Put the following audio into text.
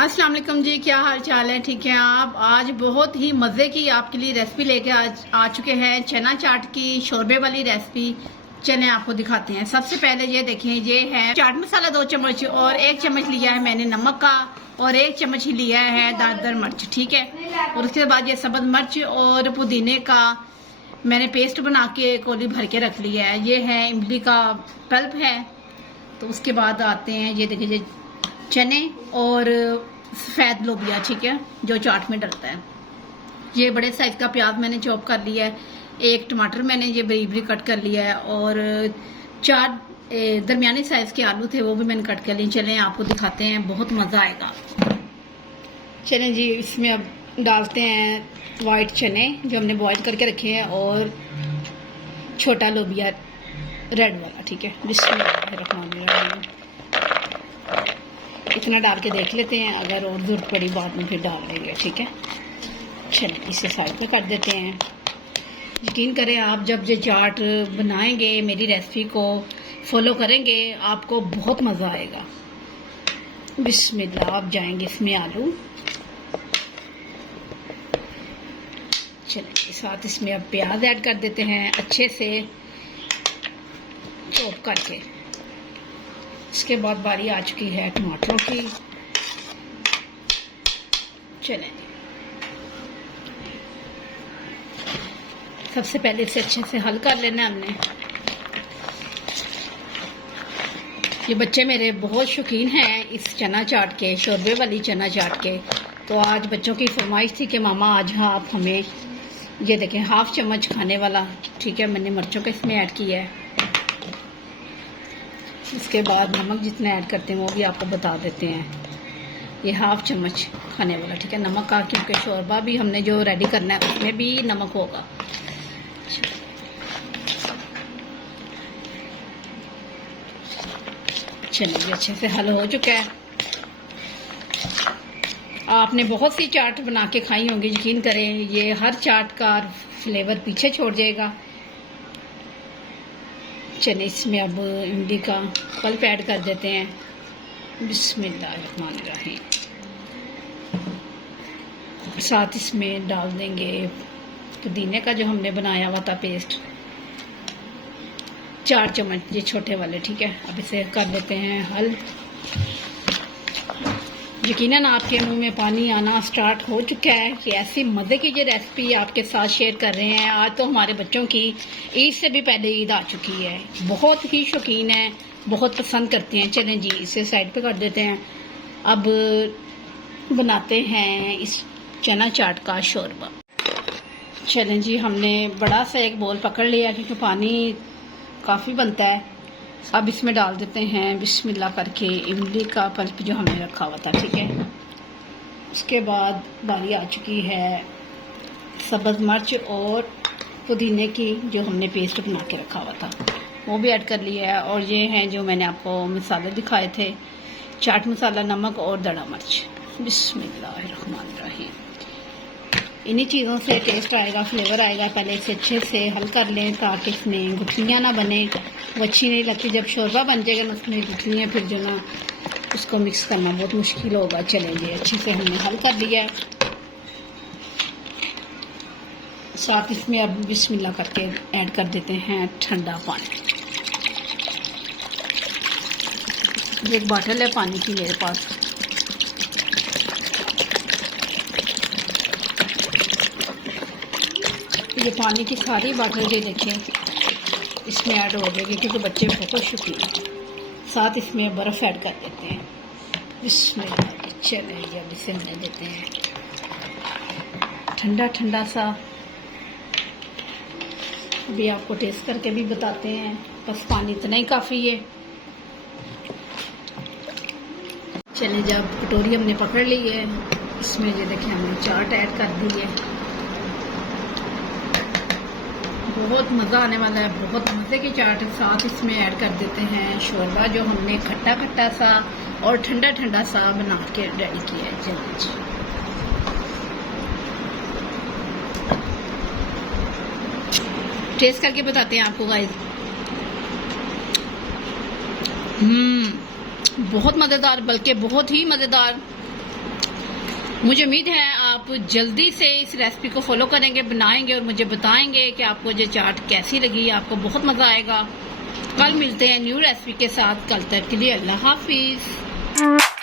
अस्सलाम वालेकुम जी, क्या हाल चाल है? ठीक है आप? आज बहुत ही मज़े की आपके लिए रेसिपी लेके आ चुके हैं, चना चाट की शोरबे वाली रेसिपी। चलें आपको दिखाते हैं। सबसे पहले ये देखें, ये है चाट मसाला 2 चम्मच और 1 चम्मच लिया है मैंने नमक का और 1 चम्मच ही लिया है दारदार मिर्च। ठीक है, और उसके बाद ये सब्ज़ मिर्च और पुदीने का मैंने पेस्ट बना के कोली भर के रख लिया है। ये है इमली का पल्प है। तो उसके बाद आते हैं, ये देखिए, ये चने और सफ़ेद लोबिया, ठीक है, जो चाट में डलता है। ये बड़े साइज का प्याज मैंने चॉप कर लिया है, 1 टमाटर मैंने ये बरीक बरीक कट कर लिया है और 4 दरमियाने साइज के आलू थे, वो भी मैंने कट कर लिए। चलें आपको दिखाते हैं, बहुत मज़ा आएगा। चलें जी, इसमें अब डालते हैं वाइट चने जो हमने बॉईल करके रखे हैं और छोटा लोबिया रेड वाला। ठीक है, बिस्मिल्लाहिर्रहमानिर्रहीम। इतना डाल के देख लेते हैं, अगर और ज़रूरत पड़ी बाद में फिर डाल देंगे। ठीक है, चलिए इसे साइड पे कर देते हैं। यकीन करें, आप जब ये चाट बनाएंगे, मेरी रेसिपी को फॉलो करेंगे, आपको बहुत मज़ा आएगा। बिस्मिल्लाह। आप जाएंगे इसमें आलू, चलिए साथ इसमें अब प्याज ऐड कर देते हैं अच्छे से चॉप करके। इसके बाद बारी आ चुकी है टमाटरों की। चलें, सबसे पहले इसे अच्छे से हल कर लेना हमने। ये बच्चे मेरे बहुत शौकीन हैं इस चना चाट के, शोरबे वाली चना चाट के। तो आज बच्चों की फरमाइश थी कि मामा आज आप हमें, ये देखें, 1/2 चम्मच खाने वाला, ठीक है, मैंने मिर्चों का इसमें ऐड किया है। उसके बाद नमक जितना ऐड करते हैं वो भी आपको बता देते हैं। ये 1/2 चम्मच खाने वाला, ठीक है, नमक का, क्योंकि शोरबा भी हमने जो रेडी करना है उसमें भी नमक होगा। चलिए, अच्छे से हल हो चुका है। आपने बहुत सी चाट बना के खाई होंगी, यकीन करें ये हर चाट का फ्लेवर पीछे छोड़ जाएगा। चलिए इसमें अब इमली का पल्प ऐड कर देते हैं। बिस्मिल्लाहिर्रहमानिर्रहीम। साथ इसमें डाल देंगे पुदीने का जो हमने बनाया हुआ था पेस्ट, 4 चम्मच, ये छोटे वाले। ठीक है, अब इसे कर देते हैं हल। यकीनन आपके मुंह में पानी आना स्टार्ट हो चुका है कि ऐसी मज़े की ये रेसिपी आपके साथ शेयर कर रहे हैं। आज तो हमारे बच्चों की ईद से भी पहले ईद आ चुकी है, बहुत ही शौकीन है, बहुत पसंद करते हैं। चलें जी, इसे साइड पे कर देते हैं। अब बनाते हैं इस चना चाट का शोरबा। चलें जी, हमने बड़ा सा एक बोल पकड़ लिया क्योंकि पानी काफ़ी बनता है। अब इसमें डाल देते हैं बिस्मिल्लाह करके इमली का पल्प जो हमने रखा हुआ था। ठीक है, उसके बाद बारी आ चुकी है सब्ज़ मिर्च और पुदीने की जो हमने पेस्ट बना के रखा हुआ था, वो भी ऐड कर लिया है। और ये हैं जो मैंने आपको मसाले दिखाए थे, चाट मसाला, नमक और दड़ा मिर्च। बिस्मिल्लाहिर्रहमानिर्रहीम। इन्हीं चीज़ों से टेस्ट आएगा, फ्लेवर आएगा। पहले इसे अच्छे से हल कर लें ताकि इसमें गुठलियाँ ना बने, वो अच्छी नहीं लगती। जब शोरबा बन जाएगा ना उसमें गुठलियाँ, फिर जो ना उसको मिक्स करना बहुत मुश्किल होगा। चलेंगे, अच्छे से हमने हल कर लिया है। साथ इसमें अब बिस्मिल्लाह करके ऐड कर देते हैं ठंडा पानी। एक बॉटल है पानी की मेरे पास। ये पानी की सारी बॉटल जो देखें इसमें ऐड हो जाएगी क्योंकि बच्चे बहुत शौकीन हैं। साथ इसमें बर्फ़ ऐड कर देते हैं। इसमें चले, अब इसे होने देते हैं ठंडा ठंडा सा। अभी आपको टेस्ट करके भी बताते हैं, बस पानी इतना ही काफ़ी है। चलिए, जब कटोरी हमने पकड़ ली है, इसमें ये देखें हमने चाट ऐड कर दी है। बहुत मज़ा आने वाला है, बहुत मज़े की चाट। साथ इसमें ऐड कर देते हैं शोरबा जो हमने खट्टा खट्टा सा और ठंडा ठंडा सा बना के रेडी किया है। चलिए, टेस्ट करके बताते हैं आपको गाइस। बहुत मज़ेदार, बल्कि बहुत ही मज़ेदार। मुझे उम्मीद है आप जल्दी से इस रेसिपी को फॉलो करेंगे, बनाएंगे और मुझे बताएंगे कि आपको ये चाट कैसी लगी। आपको बहुत मज़ा आएगा। कल मिलते हैं न्यू रेसिपी के साथ। कल तक के लिए अल्लाह हाफिज़।